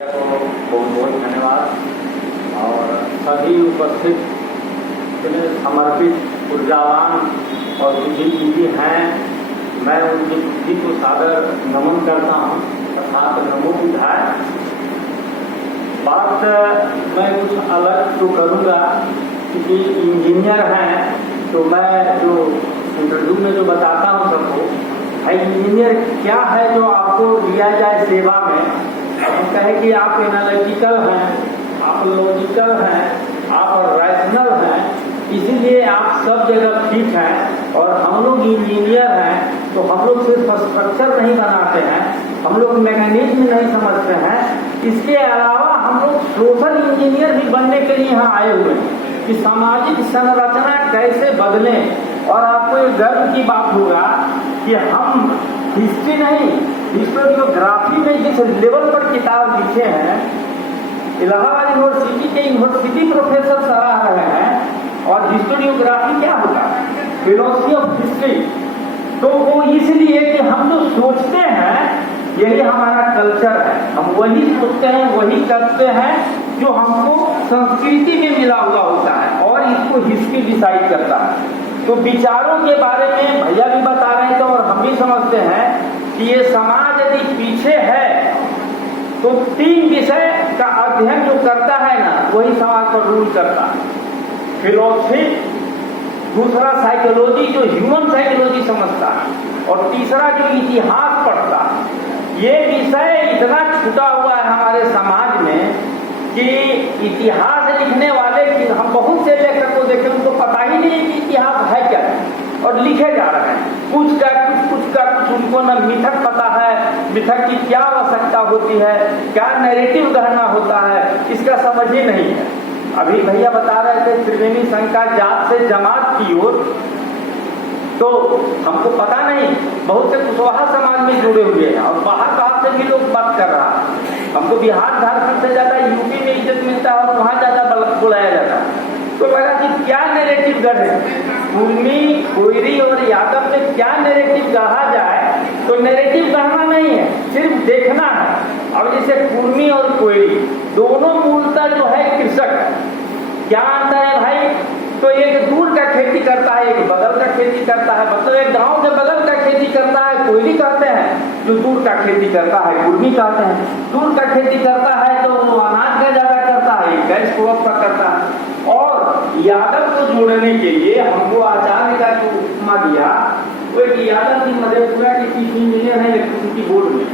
को बहुत बहुत धन्यवाद और सभी उपस्थित इतने समर्पित ऊर्जावान और बुद्धिजीवी हैं। मैं उनकी बुद्धि को सादर नमन करता हूँ तथा नमो बुद्धाय। बात मैं कुछ अलग तो करूँगा क्योंकि इंजीनियर हैं, तो मैं जो इंटरव्यू में जो बताता हूँ सबको, भाई इंजीनियर क्या है जो आपको दिया जाए सेवा में। हम कहें कि आप एनालिटिकल हैं, आप लॉजिकल हैं, आप रैशनल हैं, इसीलिए आप सब जगह ठीक हैं। और हम लोग इंजीनियर हैं तो हम लोग सिर्फ स्ट्रक्चर नहीं बनाते हैं, हम लोग मैकेनिज्म नहीं समझते हैं। इसके अलावा हम लोग सोशल इंजीनियर भी बनने के लिए यहाँ आए हुए हैं कि सामाजिक संरचना कैसे बदलें। और आपको ये गर्व की बात होगा कि हम हिस्ट्री नहीं, हिस्टोरियोग्राफी में जिस लेवल पर किताब लिखे हैं, इलाहाबाद यूनिवर्सिटी के यूनिवर्सिटी प्रोफेसर सराह रहे हैं। और हिस्टोरियोग्राफी क्या होता है? Philosophy of history. तो वो इसलिए कि हम जो सोचते हैं यही हमारा कल्चर है, हम वही सोचते हैं, वही करते हैं जो हमको संस्कृति में मिला हुआ होता है और इसको हिस्ट्री डिसाइड करता है। तो विचारों के बारे में भैया भी बता रहे थे और हम भी समझते हैं कि ये समाज यदि पीछे है तो 3 विषय का अध्ययन जो करता है ना, वही समाज पर रूल करता है। फिलोसफी, दूसरा साइकोलॉजी जो ह्यूमन साइकोलॉजी समझता है, और तीसरा जो इतिहास पढ़ता है। ये विषय इतना छूटा हुआ है हमारे समाज में कि इतिहास लिखने वाले की हम बहुत से लेखक को देखें, उनको पता ही नहीं कि इतिहास है क्या, और लिखे जा रहे हैं कुछ का कुछ। उनको न मिथक पता है, मिथक की क्या आवश्यकता होती है, क्या नैरेटिव कहना होता है, इसका समझ ही नहीं है। अभी भैया बता रहे थे त्रिवेणी संघ जात से जमात की ओर, तो हमको पता नहीं, बहुत से कुशवाहा समाज में जुड़े हुए हैं और बाहर से भी लोग बात कर रहा है। हमको बिहार झारखंड से ज्यादा यूपी में इज्जत मिलता है और वहाँ ज्यादा बुलाया जाता है। तो लगा कि क्या नैरेटिव गढ़े, कुर्मी, कोयरी और यादव में क्या नैरेटिव गढ़ा जाए। तो नैरेटिव गढ़ना नहीं है, सिर्फ देखना है। अब जैसे कुर्मी और कोयरी दोनों मूलतः जो है कृषक है। क्या अंतर है भाई? तो एक दूर का खेती करता है, एक बगल का खेती करता है। मतलब एक गांव के बगल का खेती करता है कोयली कहते हैं, जो दूर का खेती करता है कुर्मी कहते हैं। दूर का खेती करता है तो वो अनाज का ज्यादा करता है, गैस क्रॉप का करता है। और यादव को जोड़ने के लिए हमको आचार्य का जो उपमा दिया, वो एक यादव की मधेपुरा की चीफ इंजीनियर है इलेक्ट्रिसिटी बोर्ड में।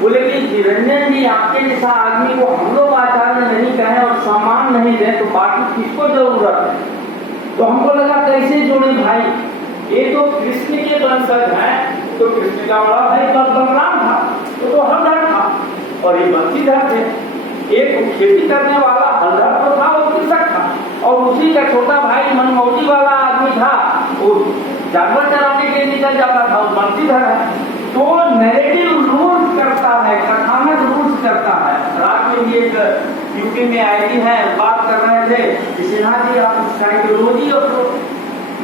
बोले कि निरंजन जी, आपके जैसा आदमी को हम लोग आचार्य नहीं कहें और सम्मान नहीं दें तो बाकी किसको जरूरत है? तो हमको लगा कैसे जोड़े भाई, ये तो कृष्ण के वंशज हैं, तो कृष्ण का बड़ा भाई बलराम था, तो हलधर था, और ये बंशीधर थे। एक खेती करने वाला हलधर तो था, वो कृषक था, और उसी का छोटा भाई मनमौजी वाला आदमी था, वो जानवर चराने के लिए निकल जाता था, वो बंशीधर है। तो नैरेटिव रूल्स करता है, कथानक रूल्स करता है। रात में भी एक यूपी में आई है, बात कर रहे थे कि सिन्हा जी आप साइकोलॉजी और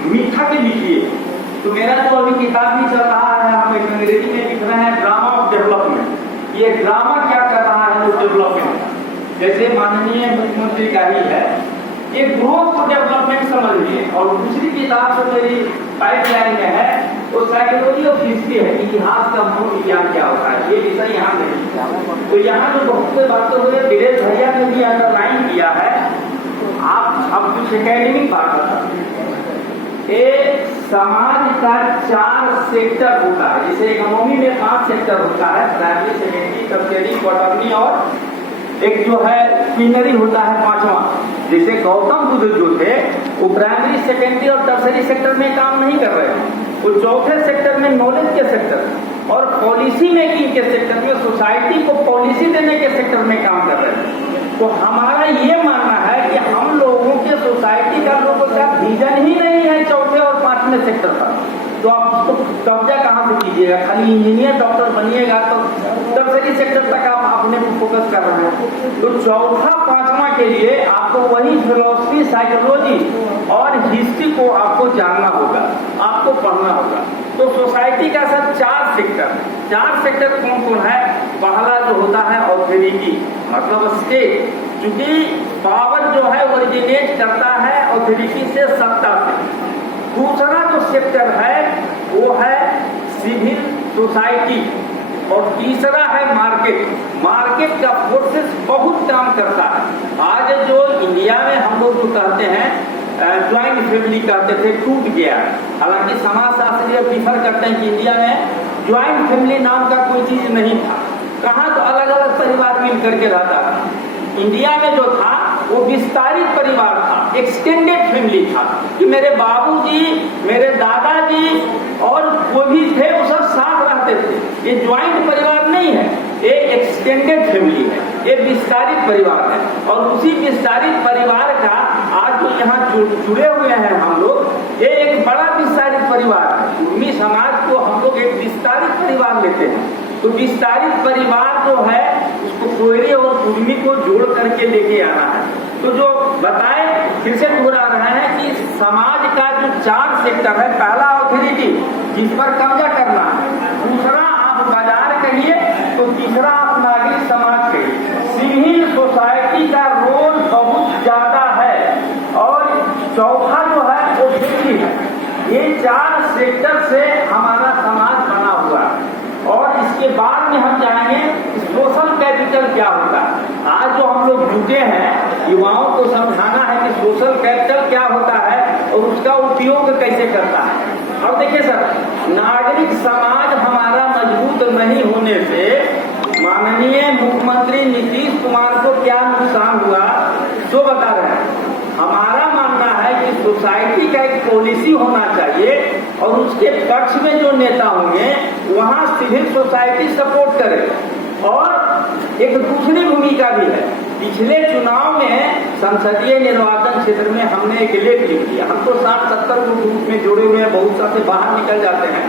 मीठा के लिखिए। तो मेरा तो अभी किताब भी चल रहा है, हम एक अंग्रेजी में लिख रहे हैं ड्रामा ऑफ डेवलपमेंट। ये ड्रामा क्या कर रहा है जो डेवलपमेंट, जैसे माननीय मुख्यमंत्री का ही है, ये ग्रोथ को डेवलपमेंट समझिए। और दूसरी किताब जो मेरी पाइपलाइन में है वो साइकोलॉजी ऑफ हिस्ट्री है, इतिहास का मूल विज्ञान क्या होता है। ये विषय यहाँ नहीं। तो यहाँ जो बहुत से बातें हुए, विरेश भैया ने भी अंडरलाइन किया है। आप अब कुछ एकेडमिक बात बताते, एक समाज का 4 सेक्टर होता है। जैसे इकोनॉमी में 5 सेक्टर होता है, प्राइमरी, सेकेंडरी, टर्शियरी, क्वार्टरली, और एक जो है क्वीनरी होता है 5वां। जैसे गौतम बुद्ध जो थे वो प्राइमरी, सेकेंडरी और टर्शियरी सेक्टर में काम नहीं कर रहे हैं, वो 4थे सेक्टर में नॉलेज के सेक्टर और पॉलिसी मेकिंग के सेक्टर में, सोसाइटी को पॉलिसी देने के सेक्टर में काम कर रहे हैं। तो हमारा ये मानना है कि हम लोगों के सोसाइटी का लोगों का विजन ही नहीं है 4थे और 5वें सेक्टर का। तो आप उसको कब्जा कहाँ से कीजिएगा? खाली इंजीनियर डॉक्टर बनिएगा तो टर्शियरी सेक्टर तक आप अपने को फोकस कर रहे हैं। तो 4था 5वां के लिए आपको वही फिलोसफी, साइकोलॉजी और हिस्ट्री को आपको जानना होगा, आपको पढ़ना होगा। तो सोसाइटी का सब 4 सेक्टर कौन कौन है? पहला जो होता है ऑथोरिटी, मतलब स्टेट, क्योंकि पावर जो है ओरिजिनेट करता है ऑथोरिटी से, सत्ता से। दूसरा जो सेक्टर है वो है सिविल सोसाइटी, और तीसरा है मार्केट। मार्केट का फोर्सेस बहुत काम करता है। आज जो इंडिया में हम लोग जो कहते हैं ज्वाइंट फैमिली कहते थे, टूट गया। हालांकि समाजशास्त्री अब डिफर करते हैं कि इंडिया में ज्वाइंट फैमिली नाम का कोई चीज नहीं था। कहाँ तो अलग अलग परिवार मिल करके रहता था। इंडिया में जो था वो विस्तारित परिवार था, एक्सटेंडेड फैमिली था, कि मेरे बाबूजी, मेरे दादाजी और वो भी थे, वो सब साथ रहते थे। ये ज्वाइंट परिवार नहीं है, ये एक्सटेंडेड फैमिली है, ये विस्तारित परिवार है। और उसी विस्तारित परिवार का आज जो यहाँ जुड़े हुए हैं हम लोग, ये एक बड़ा विस्तारित परिवार है। कुर्मी समाज को हम लोग एक विस्तारित परिवार लेते हैं। तो विस्तारित परिवार जो है उसको कोयरी और कुर्मी को जोड़ करके लेके आना है। तो जो बताए फिर से दोहरा रहे हैं कि समाज का जो 4 सेक्टर है, पहला ऑथोरिटी जिस पर कब्जा करना है, दूसरा आप बाजार कहिए, तो तीसरा आप नागरिक समाज कहिए। सिविल सोसाइटी का रोल बहुत ज्यादा है, और चौथा जो है वो व्यक्ति है। ये 4 सेक्टर से हमारा समाज बना हुआ है। और इसके बाद में हम जाएंगे सोशल कैपिटल क्या होता है। आज जो हम लोग जुटे हैं, युवाओं को समझाना है कि सोशल कैपिटल क्या होता है और उसका उपयोग कैसे करता है। और देखिए सर, नागरिक समाज हमारा मजबूत नहीं होने से माननीय मुख्यमंत्री नीतीश कुमार को क्या नुकसान हुआ, जो बता रहे हैं। हमारा मानना है कि सोसाइटी का एक पॉलिसी होना चाहिए, और उसके पक्ष में जो नेता होंगे वहाँ सिविल सोसाइटी सपोर्ट करे। और एक दूसरी भूमिका भी है। पिछले चुनाव में संसदीय निर्वाचन क्षेत्र में हमने एक लेख लिख दिया। हम तो 60-70 ग्रुप में जुड़े हुए हैं, बहुत सा से बाहर निकल जाते हैं।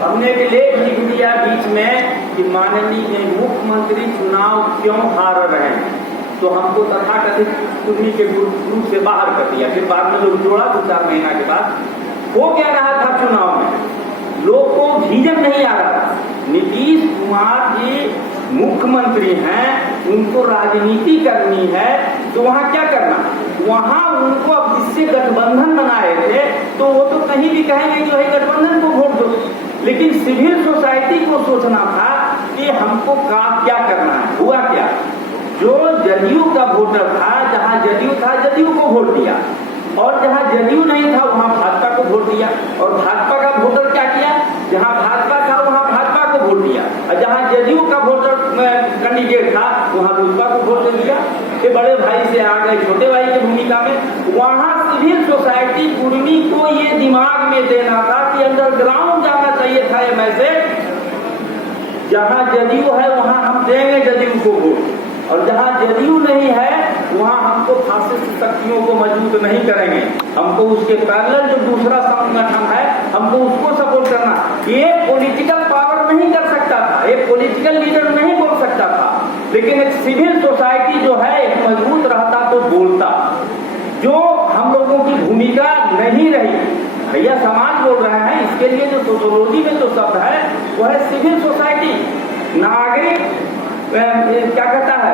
हमने एक लेख लिख दिया बीच में कि माननीय मुख्यमंत्री चुनाव क्यों हार रहे हैं। तो हमको तथाकथित कुर्मी के ग्रुप से बाहर कर दिया। फिर बाद में लोग जोड़ा 2-4 महीना के बाद। हो क्या रहा था चुनाव में, लोग को विजन नहीं आ रहा था। नीतीश कुमार जी मुख्यमंत्री हैं, उनको राजनीति करनी है, तो वहाँ क्या करना, वहाँ उनको अब जिससे गठबंधन बनाए थे तो वो तो कहीं भी कहेंगे जो है गठबंधन को वोट दो। लेकिन सिविल सोसाइटी को सोचना था कि हमको काम क्या करना है। हुआ क्या, जो जदयू का वोटर था, जहाँ जदयू था जदयू को वोट दिया, और जहाँ जदयू नहीं था वहाँ भाजपा को वोट दिया। और भाजपा का वोटर क्या किया, जहाँ भाजपा था वहाँ भाजपा को वोट दिया, और जहाँ जदयू का वोटर कैंडिडेट था वहाँ भाजपा को वोट दे दिया। ये बड़े भाई से आ गए छोटे भाई की भूमिका में। वहाँ सिविल सोसाइटी कुर्मी को ये दिमाग में देना था कि अंडरग्राउंड जाना चाहिए था ये मैसेज, जहाँ जदयू है वहाँ हम देंगे जदयू को वोट, और जहाँ जदयू नहीं है वहाँ हमको फासिस्ट शक्तियों को मजबूत नहीं करेंगे। हमको उसके पैरेलल जो दूसरा संगठन है हमको उसको सपोर्ट करना। ये पॉलिटिकल पावर नहीं कर सकता था, ये पॉलिटिकल लीडर नहीं बोल सकता था, लेकिन एक सिविल सोसाइटी जो है एक मजबूत रहता तो बोलता। जो हम लोगों की भूमिका नहीं रही, भैया समाज बोल रहे हैं, इसके लिए जो सोशियोलॉजी में जो शब्द है वो है सिविल सोसाइटी। नागरिक क्या कहता है,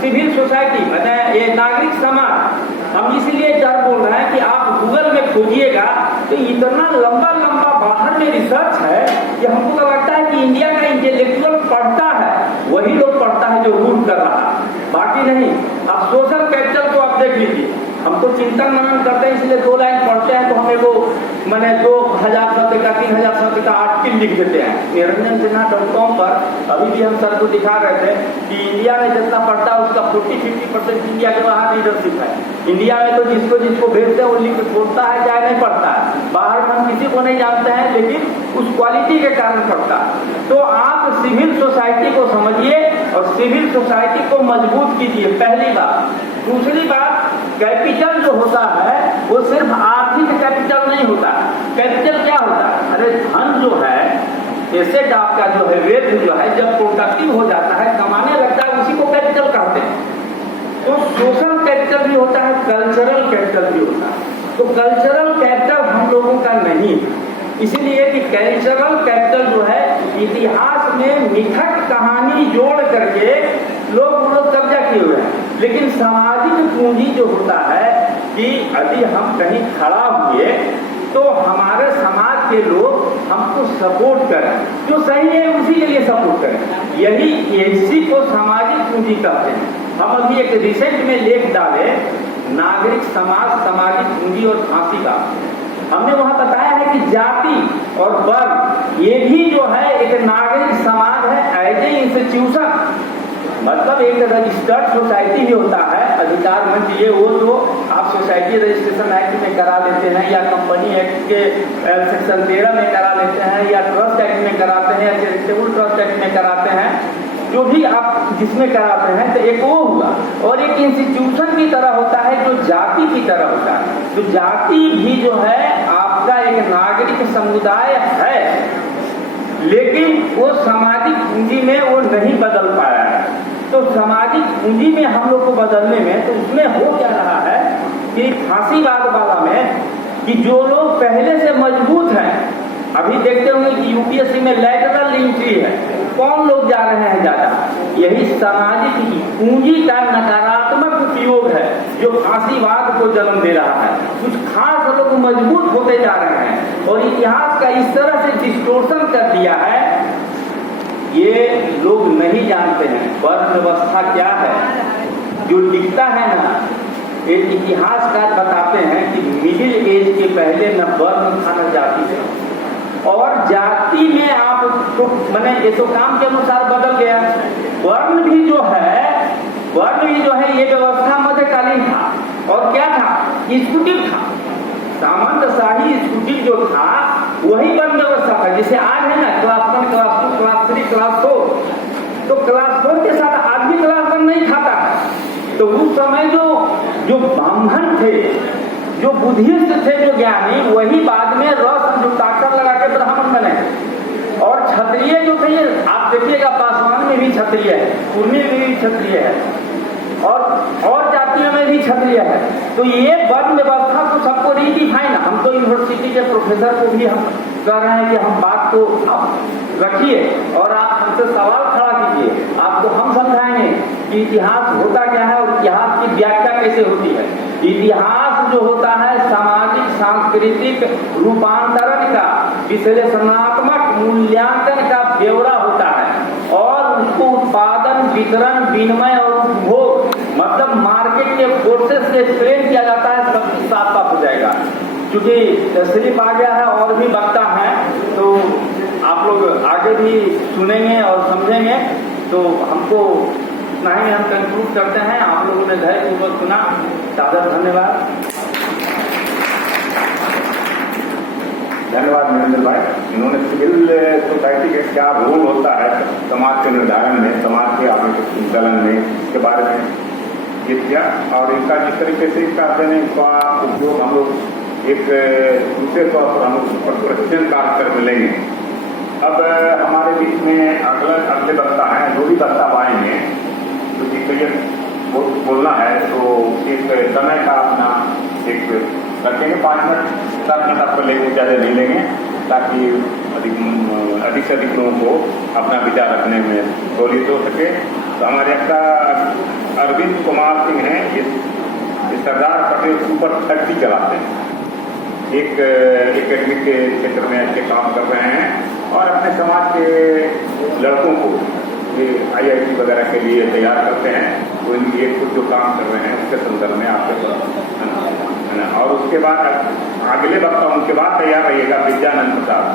सिविल सोसाइटी मतलब ये नागरिक समाज। हम इसीलिए डर बोल रहे हैं कि आप गूगल में खोजिएगा तो इतना लंबा लंबा बाहर में रिसर्च है कि हमको तो लगता है कि इंडिया का इंटेलेक्चुअल पढ़ता है वही लोग पढ़ता है जो रूल कर रहा है, बाकी नहीं। अब सोशल कैपिटल को आप देख लीजिए, हम तो चिंतन मनन करते हैं इसलिए 2 लाइन पढ़ते हैं तो हमें वो मैंने 2000 शब्द का 3000 शब्द का आर्टिकल लिख देते हैं। निरंजन सिन्हा.com पर अभी भी हम सर को दिखा रहे थे कि इंडिया में जितना पढ़ता है उसका 40-50% इंडिया के बाहर लीडरशिप है। इंडिया में तो जिसको जिसको भेजते हैं वो लिख पढ़ता है चाहे नहीं पढ़ता है, बाहर में हम किसी को नहीं जानते हैं, लेकिन उस क्वालिटी के कारण पढ़ता है। तो आप सिविल सोसाइटी को समझिए और सिविल सोसाइटी को मजबूत कीजिए, पहली बात। दूसरी बात, कैपिटल जो होता है वो सिर्फ आर्थिक कैपिटल नहीं होता। कैपिटल क्या होता है, अरे धन जो है, एसेट आपका जो है, वेल्थ जो है, जब प्रोडक्टिव हो जाता है, कमाने लगता है, उसी को कैपिटल कहते हैं। तो सोशल कैपिटल भी होता है, कल्चरल कैपिटल भी होता है। तो कल्चरल कैपिटल हम लोगों का नहीं है, इसीलिए कि कल्चरल कैपिटल जो है इतिहास में मिथक कहानी जोड़ करके लोग कब्जा किए हुए हैं। लेकिन सामाजिक पूंजी जो होता है कि यदि हम कहीं खड़ा हुए तो हमारे समाज के लोग हमको सपोर्ट करें, जो सही है उसी के लिए सपोर्ट करें। यही इसी को सामाजिक पूंजी कहते हैं। हम अभी एक रिसेंट में लेख डाले नागरिक समाज, सामाजिक पूंजी और फांसी का। हमने वहां बताया है कि जाति और वर्ग ये भी जो है एक नागरिक समाज है एज ए इंस्टीट्यूशन, मतलब एक रजिस्टर्ड सोसाइटी भी होता है। अधिकार मंच ये वो तो आप सोसाइटी रजिस्ट्रेशन एक्ट में करा लेते हैं, या कंपनी एक्ट के सेक्शन 13 में करा लेते हैं, या ट्रस्ट एक्ट में कराते हैं, या चैरिटेबल ट्रस्ट एक्ट में कराते हैं, जो भी आप जिसमें कराते हैं। तो एक वो हुआ, और एक इंस्टीट्यूशन की तरह होता है जो जाति की तरह होता है। तो जाति भी जो है आपका एक नागरिक समुदाय है, लेकिन वो सामाजिक पूंजी में वो नहीं बदल पाया है। तो सामाजिक पूंजी में हम लोग को बदलने में, तो उसमें हो क्या रहा है कि फांसीवाद वाला में कि जो लोग पहले से मजबूत हैं, अभी देखते होंगे कि यूपीएससी में लैटरल एंट्री है, कौन लोग जा रहे हैं ज्यादा, यही सामाजिक पूंजी का नकारात्मक उपयोग है जो फांसीवाद को जन्म दे रहा है। कुछ खास लोग मजबूत होते जा रहे हैं और इतिहास का इस तरह से डिस्टोर्शन कर दिया है, ये लोग नहीं जानते हैं वर्ण व्यवस्था क्या है। जो लिखता है ना, ये इतिहासकार बताते हैं कि मिडिल एज के पहले न वर्ण था न जाति था, और जाति में आप तो मैंने ये तो काम के अनुसार बदल गया। वर्ण भी जो है ये व्यवस्था मध्यकालीन था, और क्या था, स्कूटिव था, सामंतशाही स्कूटिव जो था वही वर्ण व्यवस्था था। जैसे आज है ना क्लास 1, क्लास 2, क्लास 3, क्लास 4, तो क्लास 4 के साथ आज भी क्लास 1 नहीं खाता है। तो उस समय जो ब्राह्मण थे, जो बुद्धिस्ट थे, जो ज्ञानी, वही बाद में रस जुटाकर लगा के ब्राह्मण बने। और क्षत्रिय जो थे, आप देखिएगा पासवान में भी क्षत्रिय है, कुर्मी में भी क्षत्रिय है, और जातियों में भी क्षत्रिय है। तो ये वर्ण व्यवस्था तो सबको रीडिफाइन। हम तो यूनिवर्सिटी के प्रोफेसर को भी हम कह रहे हैं कि हम बात को आप रखिए और आप हमसे सवाल खड़ा कीजिए, आपको हम समझाएंगे कि इतिहास होता क्या है और इतिहास की व्याख्या कैसे होती है। इतिहास जो होता है सामाजिक सांस्कृतिक रूपांतरण का, विश्लेषणात्मक मूल्यांकन का ब्यौरा होता है, और उसको उत्पादन, वितरण, विनिमय और उपभोग, मतलब मार्केट के फोर्सेस से एक्सप्लेन किया जाता है। सब साफ साफ हो जाएगा, क्योंकि स्लिप आ गया है और भी वक्ता है, तो आप लोग आगे भी सुनेंगे और समझेंगे। तो हमको इतना ही हम कंक्लूड करते हैं। आप लोगों ने धैर्यपूर्वक सुना, सादर धन्यवाद। धन्यवाद नरेंद्र भाई। इन्होंने सिविल सोसाइटी का क्या रोल होता है समाज के निर्धारण में, समाज के आपके संचालन में, इसके बारे में ये किया, और इनका जिस तरीके से इसका इसका उपयोग हम लोग एक दूसरे तौर पर हम लोग प्रशिक्षण कार्य कर लेंगे। अब हमारे बीच में अगले वक्ता हैं, जो भी वक्ता आएंगे, जो कि बोलना है तो एक समय का अपना एक रखेंगे, 5 मिनट 7 मिनट आपको लेंगे, ज़्यादा नहीं लेंगे, ताकि अधिक से अधिक लोगों को अपना विचार रखने में सहूलियत हो सके। तो हमारे आपका अरविंद कुमार सिंह हैं, ये सरदार पटेल सुपर 30 चलाते हैं, एक एकेडमिक के क्षेत्र में अच्छे काम कर रहे हैं और अपने समाज के लड़कों को ये IIT वगैरह के लिए तैयार करते हैं। तो ये खुद जो काम कर रहे हैं उसके संदर्भ में आपके है ना। और उसके बाद अगले वक्ता उनके बाद तैयार रहिएगा विद्यानंद प्रसाद।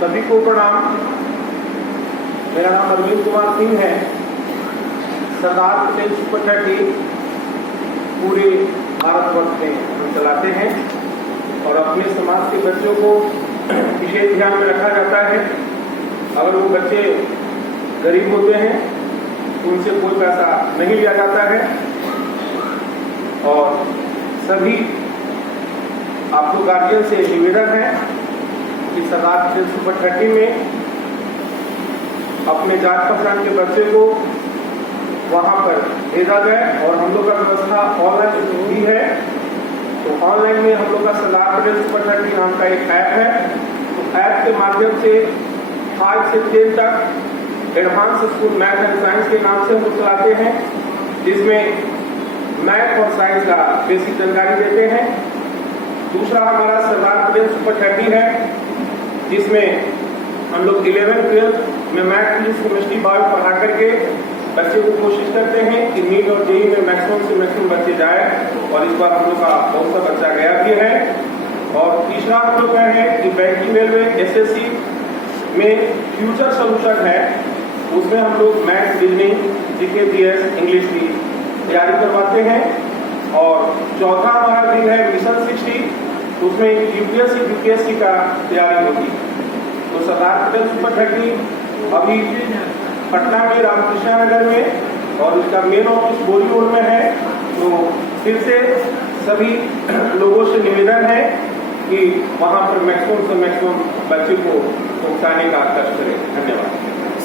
सभी को प्रणाम। मेरा नाम अरविंद कुमार सिंह है। सरदार पटेल सुपर 30 पूरे भारतवर्ष में हम चलाते हैं और अपने समाज के बच्चों को विशेष ध्यान में रखा जाता है। अगर वो बच्चे गरीब होते हैं तो उनसे कोई पैसा नहीं लिया जाता है, और सभी आपको गार्जियन से निवेदन है कि सरदार पटेल सुपर 30 में अपने जात पहचान के बच्चे को वहाँ पर भेजा गया और हम लोग का व्यवस्था ऑनलाइन भी है। तो ऑनलाइन में हम लोग का सरदार पटेल सुपर 30 नाम का एक ऐप है। तो ऐप के माध्यम से 5 से 10 तक advance school math and science के नाम से हम लोग चलाते हैं, जिसमें मैथ और साइंस का बेसिक जानकारी देते हैं। दूसरा हमारा सरदार पटेल सुपर 30 है, जिसमें हम लोग 11th 12th में मैथ फिजिक्स केमिस्ट्री बायो पढ़ा करके बच्चे को कोशिश करते हैं कि नीट और जेईई में मैक्सिमम से मैक्सिमम बच्चे जाए, और इस बार हम लोग का बहुत सा बच्चा गया भी है। और तीसरा हम लोग का है कि बैंकिंग रेलवे एसएससी में फ्यूचर सोल्यूशन है, उसमें हम लोग maths reasoning GK GS English की तैयारी करवाते हैं। और चौथा हमारा दिन है मिशन 60, उसमें यूपीएससी यूपीएससी का तैयारी होगी। तो सरदार पटेल सुपर 30 अभी पटना में रामकृष्णा नगर में और इसका मेन ऑफिस बोरी रोड में है। तो फिर से सभी लोगों से निवेदन है कि वहां पर मैक्सिमम से मैक्सिमम बच्चे को पहुंचाने का कष्ट करें। धन्यवाद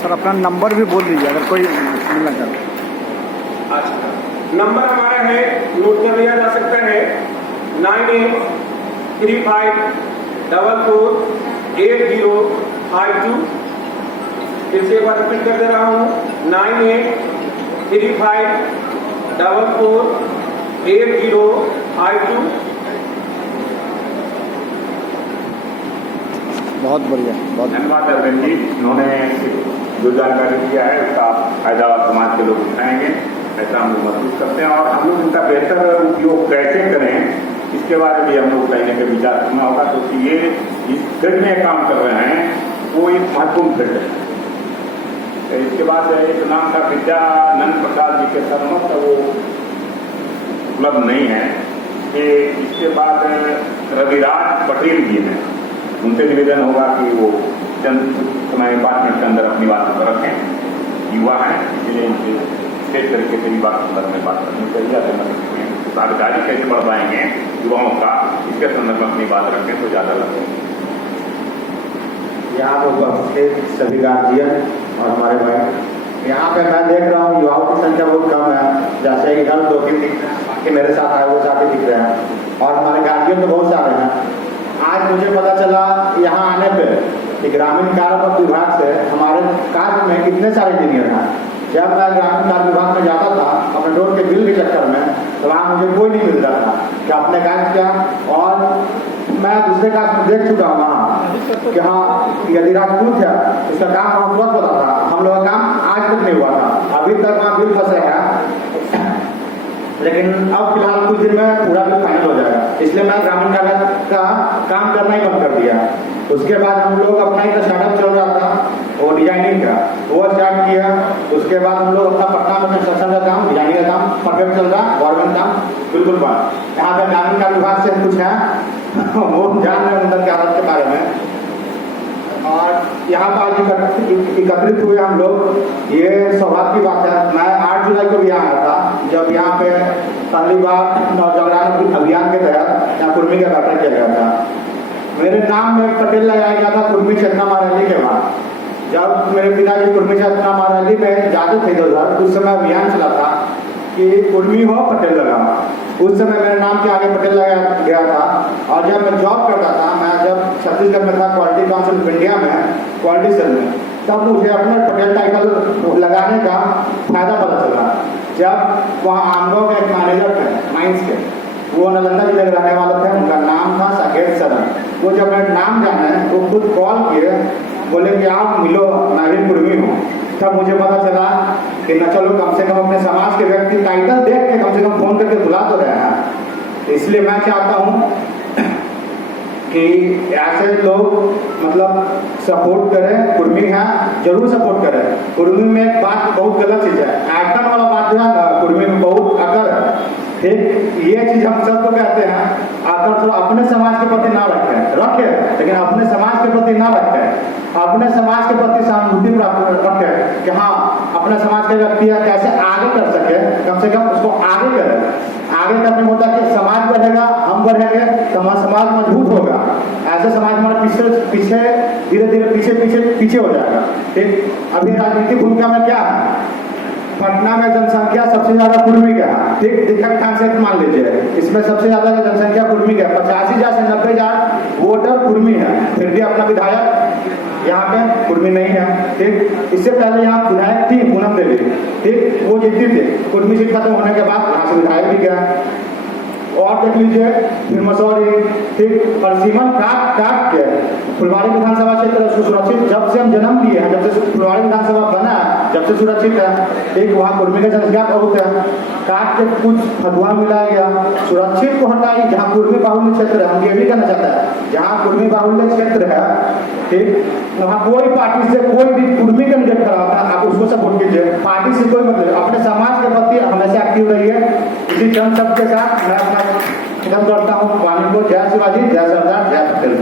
सर। अपना नंबर भी बोल दीजिए अगर कोई मिलना चाहे। अच्छा, नंबर हमारा है, नोट कर लिया जा सकता है, 9835448052। फिर से एक बार रिपीट कर दे रहा हूँ, 9835448052। बहुत बढ़िया, बहुत धन्यवाद अरविंद जी। इन्होंने जो जानकारी दिया है उसका फायदा समाज के लोग उठाएंगे, ऐसा हम लोग महसूस करते हैं। और हम लोग इनका बेहतर उपयोग कैसे करें इसके बारे में हम लोग कहीं ना कहीं विचार करना होगा, क्योंकि ये इस फील्ड में काम कर रहे हैं वो एक महत्वपूर्ण फील्ड है। इसके बाद एक नाम था विद्यानंद प्रसाद जी के सरमत, वो उपलब्ध नहीं है। कि इसके बाद रविराज पटेल जी हैं, उनसे निवेदन होगा कि वो चंद समय 5 मिनट के अंदर अपनी बात को रखें। युवा हैं, इसलिए इनसे तेज तरीके से बात संदर्भ में बात करनी चाहिए। साझेदारी कैसे बढ़ पाएंगे युवाओं का, इसके संदर्भ में अपनी बात रखें तो ज्यादा लगेगा। यहाँ पर उपस्थित सभी गार्जियन और हमारे भाई, यहाँ पे मैं देख रहा हूँ युवाओं की संख्या बहुत कम है। जैसे कि इधर 2-3 दिख रहे हैं, कि मेरे साथ आए वो साथी दिख रहे हैं, और हमारे गार्जियन तो बहुत सारे हैं। आज मुझे पता चला यहाँ आने पे कि ग्रामीण कार्य विभाग से हमारे कार्य में कितने सारे इंजीनियर हैं। जब मैं ग्रामीण कार्य विभाग में जाता था अपने रोड के बिल के चक्कर में, तो वहाँ मुझे कोई नहीं मिल रहा था कि आपने कार्य किया। और मैं दूसरे कार्य में देख चुका हूँ वहाँ कि हाँ यदि राजपूत है उसका काम वहाँ तुरंत होता था, हम लोग का काम आज तक नहीं हुआ था। अभी तक वहाँ बिल फंस रहे हैं, लेकिन अब फिलहाल कुछ दिन में पूरा बिल फाइनल हो जाएगा। इसलिए मैं ग्रामीण कार्य का काम करना ही बंद कर दिया। उसके बाद हम लोग अपना एक स्टार्टअप चल रहा था वो डिजाइनिंग का, वो स्टार्ट किया। उसके बाद हम लोग अपना पटना में कंस्ट्रक्शन का काम, डिजाइनिंग का काम परफेक्ट चल रहा, गवर्नमेंट काम बिल्कुल बंद। यहाँ पे ग्रामीण कार्य विभाग से कुछ है वो जान रहे अंदर के हालत के बारे में। और यहाँ पर आज एकत्रित हुए हम लोग, ये सौभाग्य की बात है। मैं 8 जुलाई को भी यहाँ आया था, जब यहाँ पे पहली बार नौजवान अभियान के तहत यहाँ कुर्मी का बैठक किया गया था। मेरे नाम में पटेल लगाया गया था कुर्मी चेतना महारैली के बाद। जब मेरे पिताजी कुर्मी चेतना महारैली में जाते थे इधर, उस समय अभियान चला था कि कुर्मी हो पटेल लगाओ। उस समय मेरे नाम के आगे पटेल लगाया गया था। और जब मैं जॉब करता था, मैं जब छत्तीसगढ़ में था क्वालिटी काउंसिल ऑफ इंडिया में क्वालिटी सेल में, तब मुझे अपना पटेल टाइटल लगाने का फायदा पता चला। जब वहाँ आमगांव के एक मैनेजर थे माइंस के, वो नालंदा जिले के रहने वाले थे, उनका नाम था साकेत सरन। वो जब मेरा नाम जाने वो खुद कॉल किए, बोले कि आप मिलो, मैं भी कुर्मी हूँ। तब मुझे पता चला कि न चलो कम से कम अपने समाज के व्यक्ति टाइटल देख के कम से कम फोन करके बुला तो रहे हैं। इसलिए मैं चाहता हूँ कि ऐसे लोग मतलब सपोर्ट करें, कुर्मी है जरूर सपोर्ट करें। कुर्मी में एक बात बहुत गलत चीज है, आइटम वाला बात जो है ना कुर्मी में बहुत अगर ठीक ये चीज हम सबको कहते हैं, अगर थोड़ा अपने समाज के प्रति ना रखें लेकिन अपने समाज के प्रति ना रखें, अपने समाज के प्रति सहानुभूति प्राप्त रखें कि हाँ अपने समाज के व्यक्ति कैसे आगे कर सके, कम से कम उसको आगे करें। आगे करने में होता है कि समाज बढ़ेगा, हम बढ़ेंगे तो हमारा समाज मजबूत होगा। ऐसे समाज हमारे पीछे धीरे धीरे पीछे हो जाएगा। ठीक, अभी राजनीतिक भूमिका में क्या है, पटना में जनसंख्या सबसे ज्यादा कुर्मी का है। ठीक, दिक्कत खान से मान लीजिए, इसमें सबसे ज्यादा जनसंख्या कुर्मी का है, 85,000 से 90,000 वोटर कुर्मी है, फिर भी अपना विधायक यहाँ पे कुर्मी नहीं है। ठीक, इससे पहले यहाँ विधायक थी पूनम देवी, ठीक, वो जीती थी, कुर्मी सीट खत्म होने के बाद यहाँ से विधायक भी गया। और देख लीजिए फिर मसौरी, ठीक, और सीमन काट के फुलवाड़ी विधानसभा क्षेत्र उसको सुरक्षित, जब से हम जन्म लिए हैं, जब से फुलवाड़ी विधानसभा बना है, जब से सुरक्षित है। ठीक, वहाँ कुर्मी का जनसंख्या बहुत है, काट के कुछ फतुहा मिलाया गया, सुरक्षित को हटाई। जहाँ कुर्मी बाहुल्य क्षेत्र है, हम ये भी कहना चाहते हैं, जहाँ कुर्मी बाहुल्य क्षेत्र है, ठीक, वहाँ कोई पार्टी से कोई भी कुर्मी कैंडिडेट कराता है, आप उसको सपोर्ट कीजिए, पार्टी से कोई मतलब, अपने समाज के प्रति हमेशा एक्टिव रहिए। इसी जन शब्द के साथ मैं अपना खत्म करता हूँ वाणी को। जय शिवाजी, जय सरदार, जय पटेल।